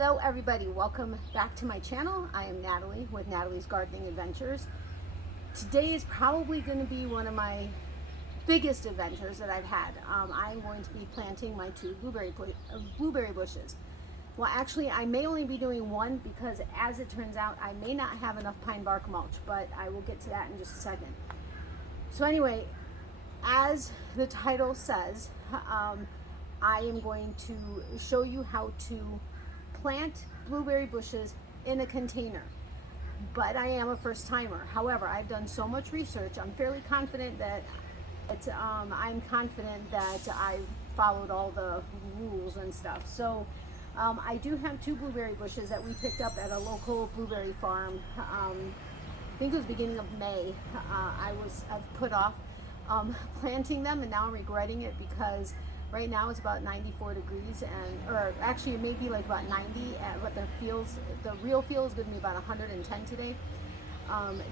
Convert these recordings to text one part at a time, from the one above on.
Hello everybody, welcome back to my channel. I am Natalie with Natalie's Gardening Adventures. Today is probably going to be one of my biggest adventures that I've had. I'm going to be planting my two blueberry bushes. Well, actually I may only be doing one because as it turns out I may not have enough pine bark mulch, but I will get to that in just a second. So anyway, as the title says, I am going to show you how to plant blueberry bushes in a container, but I am a first timer. However, I've done so much research. I'm fairly confident that I've followed all the rules and stuff. So I do have two blueberry bushes that we picked up at a local blueberry farm. I think it was beginning of May. I've put off planting them, and now I'm regretting it because right now it's about 94 degrees, or actually it may be like about 90, but the real feel is going to be about 110 today.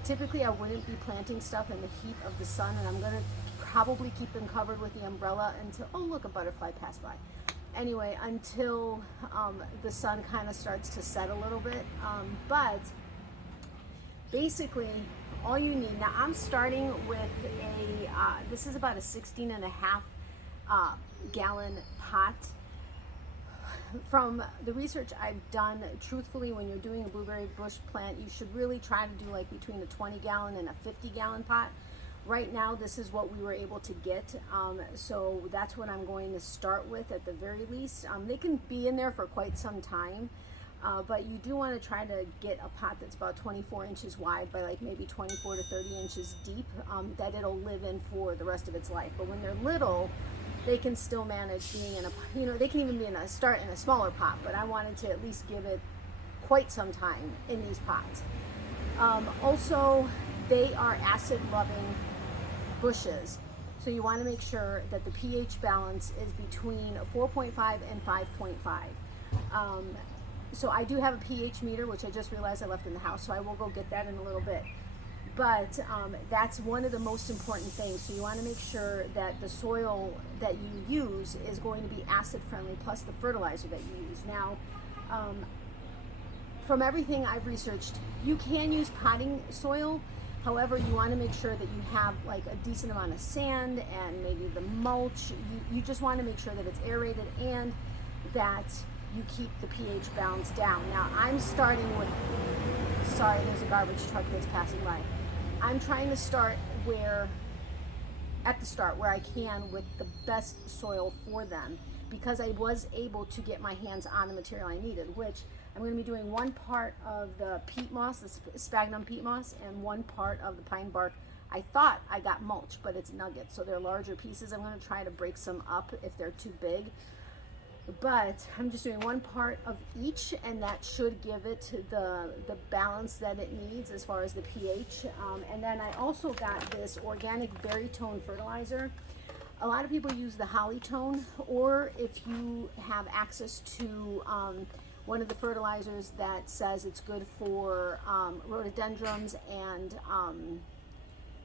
Typically I wouldn't be planting stuff in the heat of the sun, and I'm going to probably keep them covered with the umbrella until, oh look, a butterfly passed by. Anyway, until the sun kind of starts to set a little bit. But basically all you need, now I'm starting with this is about a 16.5 gallon pot. From the research I've done, truthfully, when you're doing a blueberry bush plant, you should really try to do like between a 20 gallon and a 50 gallon pot. Right now this is what we were able to get, so that's what I'm going to start with at the very least. They can be in there for quite some time, but you do want to try to get a pot that's about 24 inches wide by like maybe 24 to 30 inches deep, that it'll live in for the rest of its life. But when they're little, they can still manage being in a, they can even be start in a smaller pot, but I wanted to at least give it quite some time in these pots. Also, they are acid loving bushes, so you want to make sure that the pH balance is between 4.5 and 5.5. So I do have a pH meter, which I just realized I left in the house, so I will go get that in a little bit. But that's one of the most important things. So you want to make sure that the soil that you use is going to be acid friendly, plus the fertilizer that you use. Now, from everything I've researched, you can use potting soil. However, you want to make sure that you have like a decent amount of sand and maybe the mulch. You just want to make sure that it's aerated and that you keep the pH balance down. Now I'm starting with, sorry, there's a garbage truck that's passing by. I'm trying to start at the start where I can with the best soil for them, because I was able to get my hands on the material I needed, which I'm going to be doing one part of the peat moss, the sphagnum peat moss, and one part of the pine bark. I thought I got mulch, but it's nuggets, so they're larger pieces. I'm going to try to break some up if they're too big. But I'm just doing one part of each, and that should give it the balance that it needs as far as the pH. And then I also got this organic berry tone fertilizer. A lot of people use the holly tone, or if you have access to one of the fertilizers that says it's good for rhododendrons and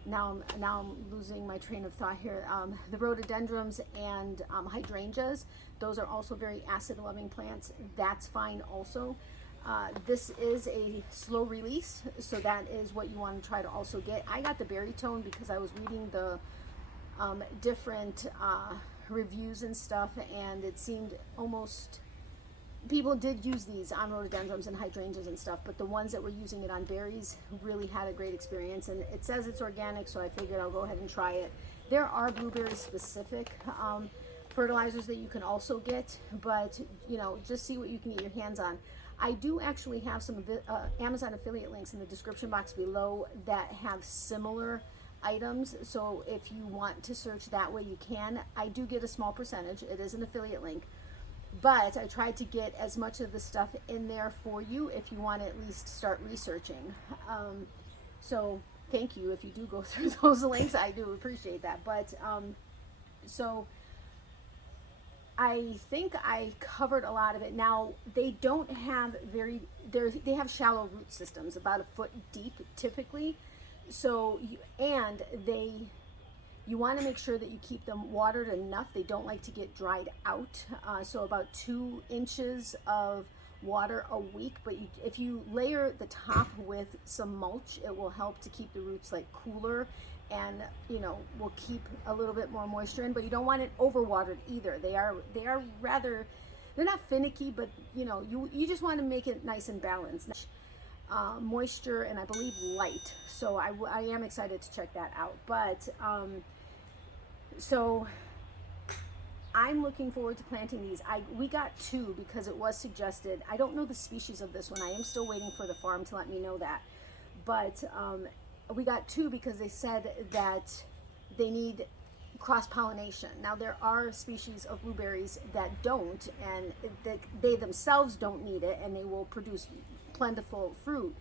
now I'm losing my train of thought here. The rhododendrons and hydrangeas, those are also very acid loving plants. That's fine also. This is a slow release, so that is what you want to try to also get. I got the berry tone because I was reading the different reviews and stuff, and it seemed almost, people did use these on rhododendrons and hydrangeas and stuff, but the ones that were using it on berries really had a great experience. And it says it's organic, so I figured I'll go ahead and try it. There are blueberry specific fertilizers that you can also get, but just see what you can get your hands on. I do actually have some Amazon affiliate links in the description box below that have similar items, so if you want to search that way you can. I do get a small percentage. It is an affiliate link, but I tried to get as much of the stuff in there for you if you want to at least start researching. So thank you if you do go through those links. I do appreciate that. But so I think I covered a lot of it. Now they don't have they have shallow root systems, about a foot deep typically. So you want to make sure that you keep them watered enough. They don't like to get dried out. So about 2 inches of water a week, but if you layer the top with some mulch, it will help to keep the roots like cooler, and will keep a little bit more moisture in. But you don't want it overwatered either. They are rather, they're not finicky, but you just want to make it nice and balanced. Moisture and I believe light. So I am excited to check that out. But so I'm looking forward to planting these. We got 2 because it was suggested. I don't know the species of this one. I am still waiting for the farm to let me know that. But we got 2 because they said that they need cross-pollination. Now there are species of blueberries that don't, and they themselves don't need it, and they will produce plentiful fruit,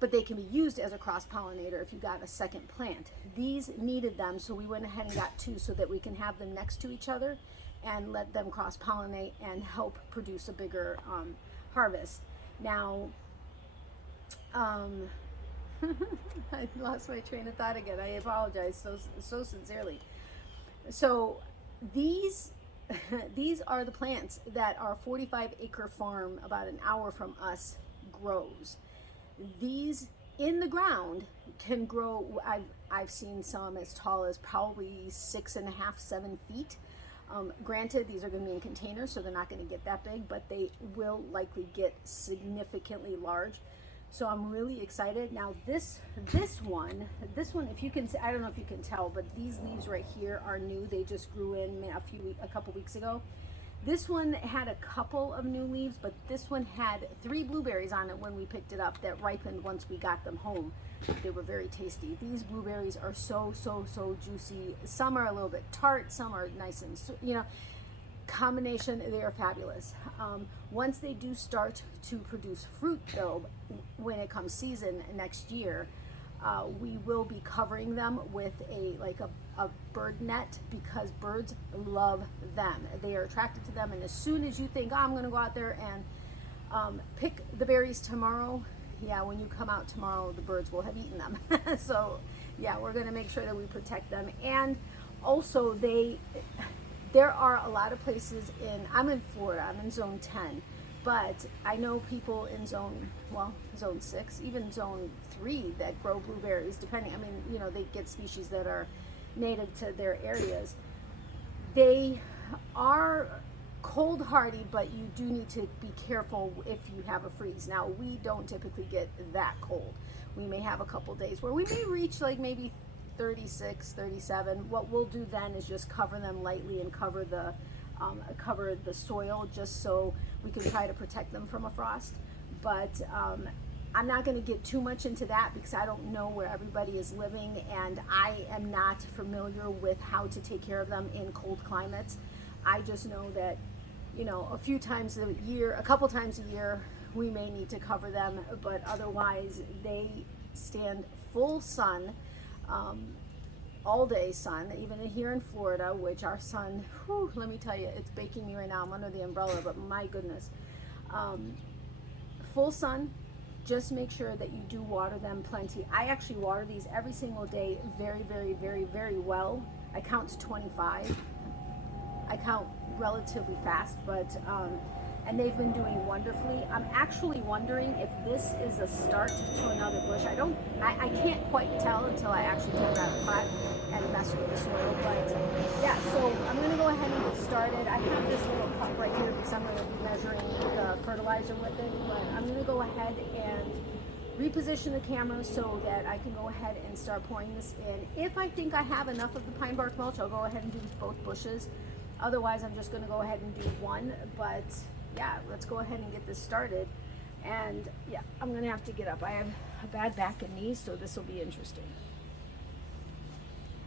but they can be used as a cross-pollinator if you got a second plant. These needed them, so we went ahead and got 2 so that we can have them next to each other and let them cross-pollinate and help produce a bigger harvest. Now, I lost my train of thought again. I apologize so sincerely. So these are the plants that our 45-acre farm about an hour from us grows. These in the ground can grow. I've seen some as tall as probably 6.5, 7 feet. Granted, these are going to be in containers, so they're not going to get that big, but they will likely get significantly large. So I'm really excited. Now this one, if you can, I don't know if you can tell, but these leaves right here are new. They just grew in a couple weeks ago. This one had a couple of new leaves, but this one had 3 blueberries on it when we picked it up that ripened once we got them home. They were very tasty. These blueberries are so juicy. Some are a little bit tart, some are nice and, combination, they are fabulous. Once they do start to produce fruit though, when it comes season next year, we will be covering them with a bird net, because birds love them. They are attracted to them, and as soon as you think, I'm going to go out there and pick the berries tomorrow, when you come out tomorrow, the birds will have eaten them. So we're going to make sure that we protect them. And also there are a lot of places I'm in Florida, I'm in zone 10, but I know people in zone 6, even zone 3 that grow blueberries, depending, they get species that are native to their areas. They are cold hardy, but you do need to be careful if you have a freeze. Now, we don't typically get that cold. We may have a couple days where we may reach maybe 36, 37. What we'll do then is just cover them lightly and cover the soil, just so we can try to protect them from a frost. But I'm not going to get too much into that because I don't know where everybody is living, and I am not familiar with how to take care of them in cold climates. I just know that, a couple times a year, we may need to cover them, but otherwise they stand full sun, all day sun, even here in Florida, which our sun, let me tell you, it's baking me right now. I'm under the umbrella, but my goodness. Full sun. Just make sure that you do water them plenty. I actually water these every single day very, very, very, very well. I count to 25. I count relatively fast, but and they've been doing wonderfully. I'm actually wondering if this is a start to another bush. I can't quite tell until I actually take it out of the pot and mess with the soil, but so I'm gonna go ahead and get started. I have this little cup right here because I'm gonna be measuring the fertilizer with it, but I'm gonna go ahead and reposition the camera so that I can go ahead and start pouring this in. If I think I have enough of the pine bark mulch, I'll go ahead and do both bushes. Otherwise, I'm just gonna go ahead and do one, but let's go ahead and get this started. And I'm gonna have to get up. I have a bad back and knees, so this will be interesting.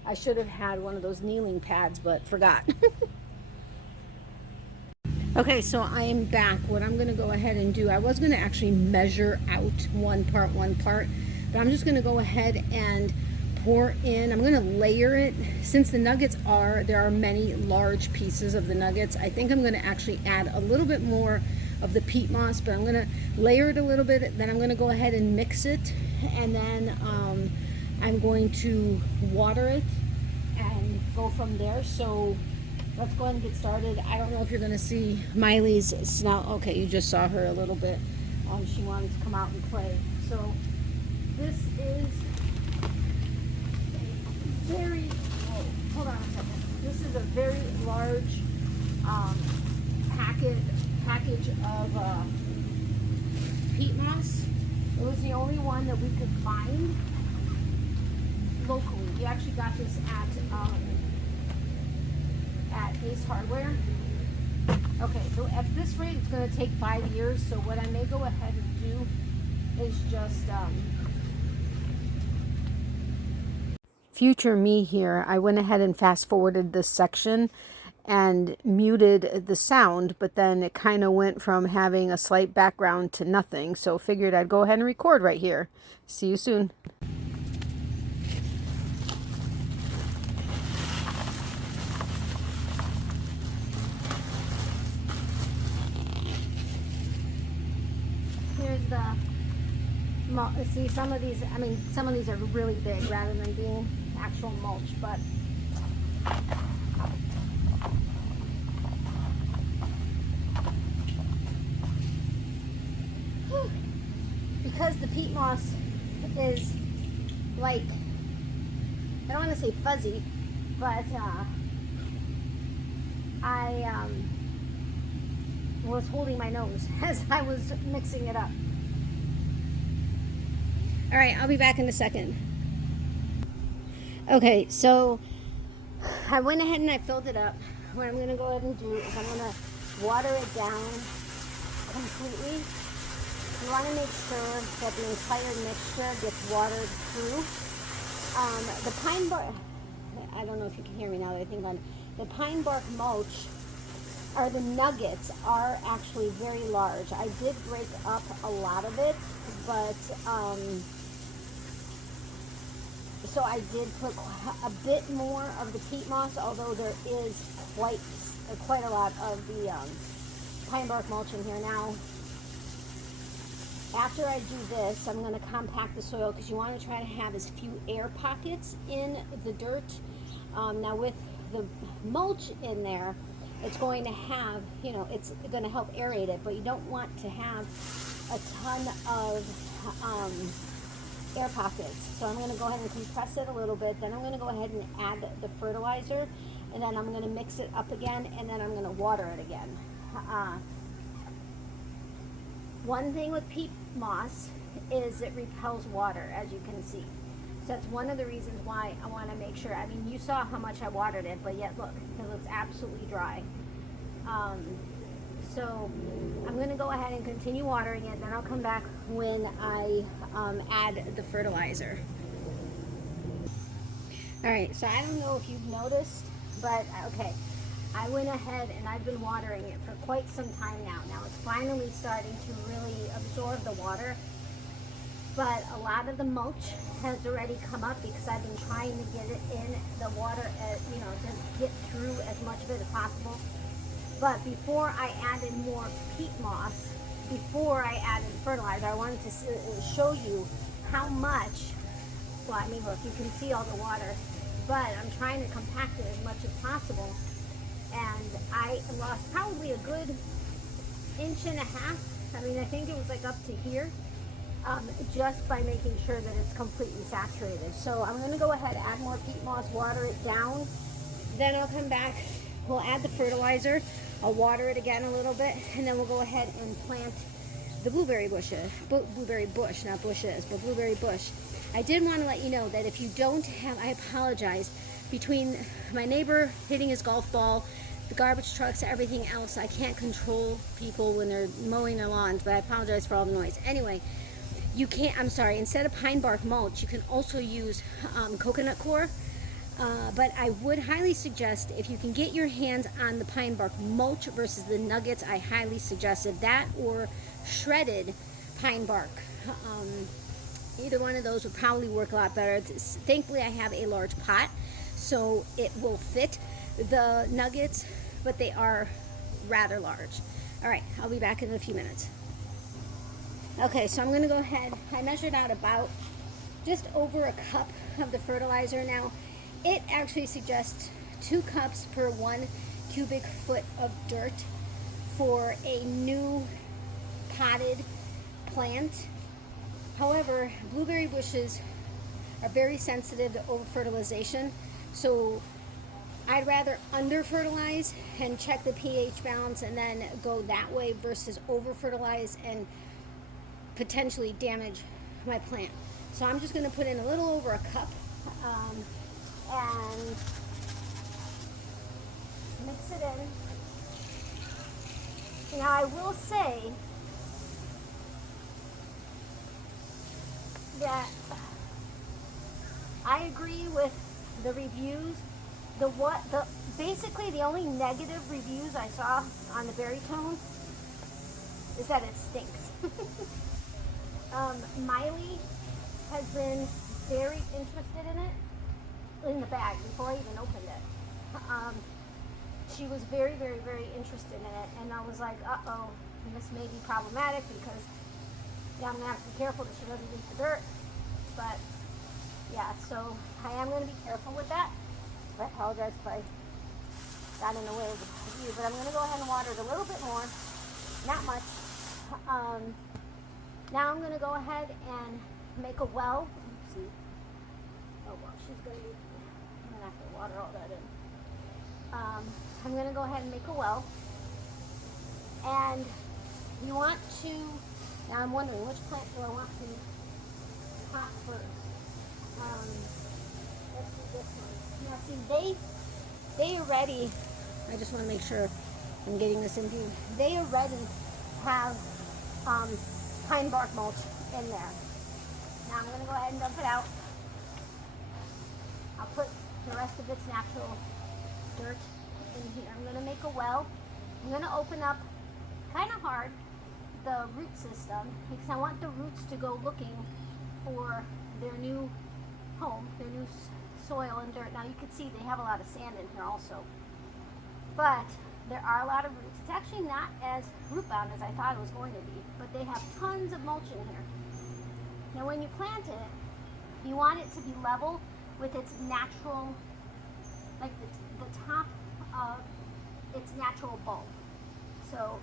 I should have had one of those kneeling pads, but forgot. Okay, so I am back. What I'm gonna go ahead and do, I was gonna actually measure out one part, but I'm just gonna go ahead and pour in. I'm gonna layer it. Since the nuggets there are many large pieces of the nuggets, I think I'm gonna actually add a little bit more of the peat moss, but I'm gonna layer it a little bit, then I'm gonna go ahead and mix it, and then I'm going to water it and go from there. So let's go ahead and get started. I don't know if you're going to see Miley's snout. Okay, you just saw her a little bit. She wanted to come out and play. So this is a very, hold on a second. This is a very large package of peat moss. It was the only one that we could find locally. We actually got this at Ace Hardware. Okay, so at this rate, it's going to take 5 years. So what I may go ahead and do is just future me here. I went ahead and fast forwarded this section and muted the sound, but then it kind of went from having a slight background to nothing. So figured I'd go ahead and record right here. See you soon. Here's the, see, some of these are really big rather than being actual mulch, but because the peat moss is like, I don't want to say fuzzy, but I was holding my nose as I was mixing it up. All right, I'll be back in a second. Okay, so I went ahead and I filled it up. What I'm going to go ahead and do is I'm going to water it down completely. You want to make sure that the entire mixture gets watered through. The pine bark, I don't know if you can hear me now that I think on the pine bark mulch, or the nuggets, are actually very large. I did break up a lot of it, but so I did put a bit more of the peat moss, although there is quite a lot of the pine bark mulch in here. Now, after I do this, I'm going to compact the soil because you want to try to have as few air pockets in the dirt. Now with the mulch in there, it's going to have, it's going to help aerate it, but you don't want to have a ton of air pockets. So I'm going to go ahead and compress it a little bit. Then I'm going to go ahead and add the fertilizer, and then I'm going to mix it up again, and then I'm going to water it again. One thing with peat moss is it repels water, as you can see. So that's one of the reasons why I want to make sure. I mean, you saw how much I watered it, but yet look, it looks absolutely dry. So I'm going to go ahead and continue watering it, then I'll come back when I add the fertilizer. All right, so I don't know if you've noticed, but okay, I went ahead and I've been watering it for quite some time now. Now it's finally starting to really absorb the water, but a lot of the mulch has already come up because I've been trying to get it in the water, to get through as much of it as possible. But before I added more peat moss, before I added fertilizer, I wanted to show you how much, well, I mean, look, you can see all the water, but I'm trying to compact it as much as possible. And I lost probably a good 1.5 inches. I mean, I think it was like up to here, just by making sure that it's completely saturated. So I'm going to go ahead, add more peat moss, water it down. Then I'll come back, we'll add the fertilizer, I'll water it again a little bit, and then we'll go ahead and plant the blueberry bushes. Blueberry bush, not bushes, but blueberry bush. I did want to let you know that if you don't have, I apologize, between my neighbor hitting his golf ball, the garbage trucks, everything else, I can't control people when they're mowing their lawns, but I apologize for all the noise. Anyway, you can't, I'm sorry, instead of pine bark mulch, you can also use coconut coir. But I would highly suggest, if you can get your hands on the pine bark mulch versus the nuggets, I highly suggested that, or shredded pine bark. Either one of those would probably work a lot better. Thankfully, I have a large pot, so it will fit the nuggets, but they are rather large. All right, I'll be back in a few minutes. Okay, so I'm going to go ahead. I measured out about just over a cup of the fertilizer. Now, it actually suggests 2 cups per 1 cubic foot of dirt for a new potted plant. However, blueberry bushes are very sensitive to over-fertilization, so I'd rather under-fertilize and check the pH balance and then go that way versus over-fertilize and potentially damage my plant. So I'm just going to put in a little over a cup and mix it in. Now I will say that I agree with the reviews. Basically the only negative reviews I saw on the berry tone is that it stinks. Miley has been very interested in it in the bag before I even opened it. She was very, very, very interested in it, and I was like, uh-oh, this may be problematic because yeah, I'm gonna have to be careful that she doesn't eat the dirt. But yeah, so I am gonna be careful with that. I apologize if I got in the way of the view, but I'm going to go ahead and water it a little bit more, not much. Now I'm going to go ahead and make a well. Oopsie. Oh well, she's going to have to water all that in. I'm going to go ahead and make a well. And you want to, now I'm wondering which plant do I want to pot first. Let's do this one. Now see, they already, I just want to make sure I'm getting this in view, they already have pine bark mulch in there. Now I'm going to go ahead and dump it out. I'll put the rest of its natural dirt in here. I'm going to make a well. I'm going to open up kind of hard the root system because I want the roots to go looking for their new home, their new soil and dirt. Now you can see they have a lot of sand in here also, but there are a lot of roots. It's actually not as root bound as I thought it was going to be, but they have tons of mulch in here. Now when you plant it, you want it to be level with its natural, like the top of its natural bulb. So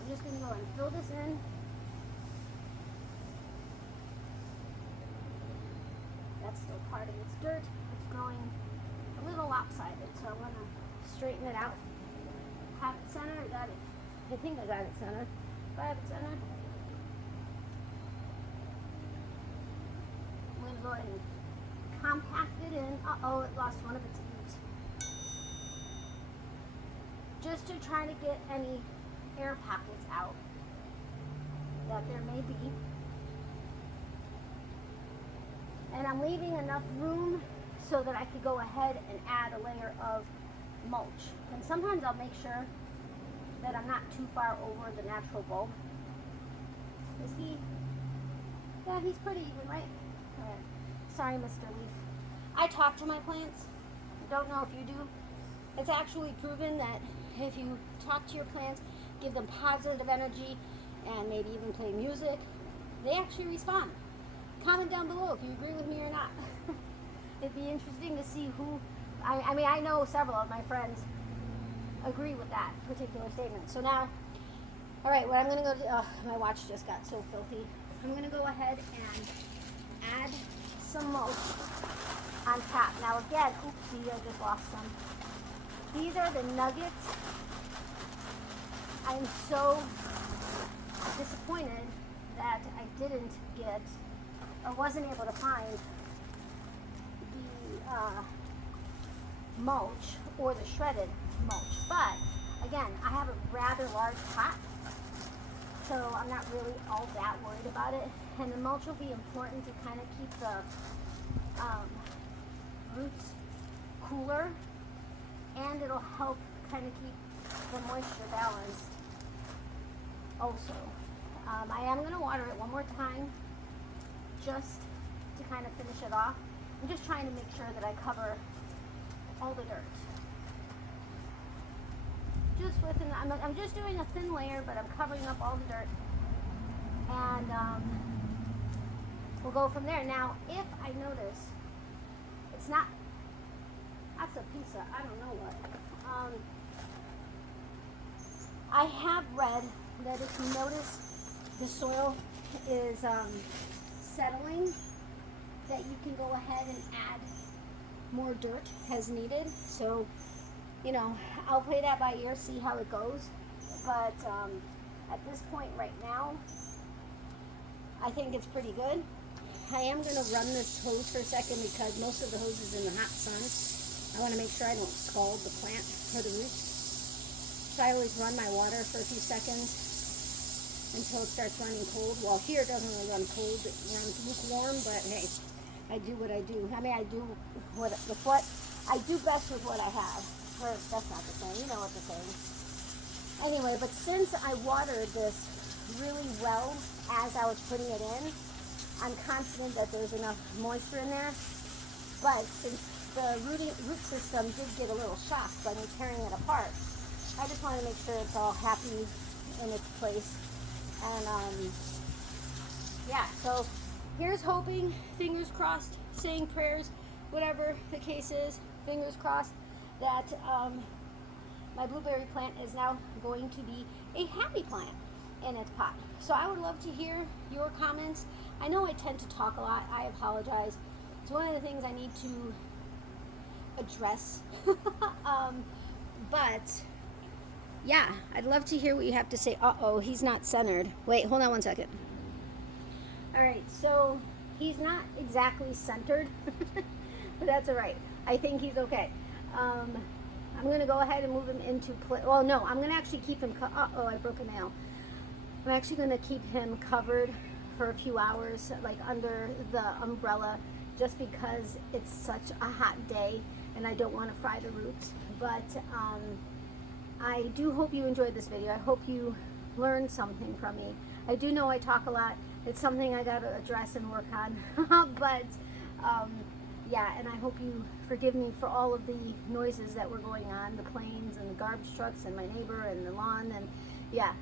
I'm just going to go and fill this in. That's still part of its dirt. It's growing a little lopsided, so I'm going to straighten it out. Have it centered. I got it. I think I got it centered. Do I have it centered? I'm going to go ahead and compact it in. Uh-oh, it lost one of its leaves. Just to try to get any air pockets out that there may be. And I'm leaving enough room so that I could go ahead and add a layer of mulch. And sometimes I'll make sure that I'm not too far over the natural bulb. Is he? Yeah, he's pretty even, right? All right. Sorry, Mr. Leaf. I talk to my plants. Don't know if you do. It's actually proven that if you talk to your plants, give them positive energy, and maybe even play music, they actually respond. Comment down below if you agree with me or not. It'd be interesting to see who, I mean, I know several of my friends agree with that particular statement. So now, all right, what I'm going to go do, my watch just got so filthy. I'm going to go ahead and add some mulch on top. Now again, oopsie, I just lost some. These are the nuggets. I'm so disappointed that I didn't get or wasn't able to find the mulch or the shredded mulch. But again, I have a rather large pot, so I'm not really all that worried about it. And the mulch will be important to kind of keep the roots cooler, and it'll help kind of keep the moisture balanced also. I am going to water it one more time just to kind of finish it off. I'm just trying to make sure that I cover all the dirt. Just with I'm just doing a thin layer, but I'm covering up all the dirt. And we'll go from there. Now, if I notice it's not, that's a piece of, I don't know what. I have read that if you notice the soil is settling, that you can go ahead and add more dirt as needed. So, you know, I'll play that by ear, see how it goes. But at this point right now, I think it's pretty good. I am going to run this hose for a second because most of the hose is in the hot sun. I want to make sure I don't scald the plant or the roots. So I always run my water for a few seconds until it starts running cold. Well, here it doesn't really run cold. It runs lukewarm, but hey, I do what I do. I mean, I do what I do best with what I have. Or that's not the saying. You know what the saying. Anyway, but since I watered this really well as I was putting it in, I'm confident that there's enough moisture in there. But since the root system did get a little shocked by me tearing it apart, I just want to make sure it's all happy in its place. And yeah, so here's hoping, fingers crossed, saying prayers, whatever the case is, fingers crossed, that my blueberry plant is now going to be a happy plant in its pot. So I would love to hear your comments. I know I tend to talk a lot. I apologize. It's one of the things I need to address. But yeah, I'd love to hear what you have to say. Uh-oh, he's not centered. Wait, hold on one second. All right, so he's not exactly centered, but that's all right. I think he's okay. I'm going to go ahead and move him into place. Well, no, I'm going to actually keep him, uh-oh, I broke a nail. I'm actually going to keep him covered for a few hours, like under the umbrella, just because it's such a hot day and I don't want to fry the roots. But I do hope you enjoyed this video. I hope you learned something from me. I do know I talk a lot. It's something I got to address and work on. But yeah, and I hope you forgive me for all of the noises that were going on, the planes and the garbage trucks and my neighbor and the lawn, and yeah.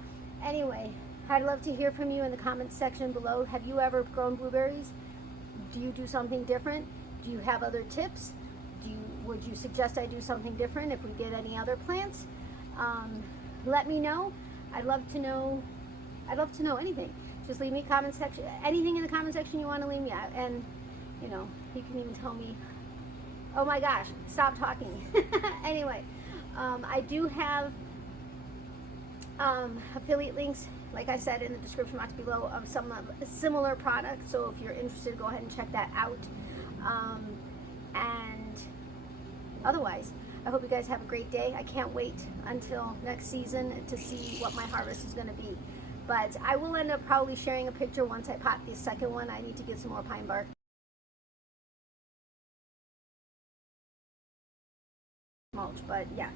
Anyway, I'd love to hear from you in the comments section below. Have you ever grown blueberries? Do you do something different? Do you have other tips? Would you suggest I do something different if we get any other plants? Let me know. I'd love to know anything. Just leave me a comment section, anything in the comment section you want to leave me at. And you know, you can even tell me, oh my gosh, stop talking. Anyway, I do have affiliate links, like I said, in the description box below of some similar products. So if you're interested, go ahead and check that out. And otherwise, I hope you guys have a great day. I can't wait until next season to see what my harvest is going to be. But I will end up probably sharing a picture once I pop the second one. I need to get some more pine bark mulch. But yeah,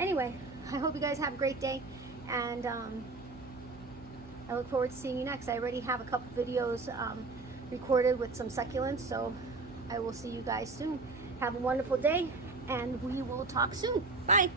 anyway, I hope you guys have a great day, and I look forward to seeing you next. I already have a couple videos recorded with some succulents, so I will see you guys soon. Have a wonderful day, and we will talk soon. Bye.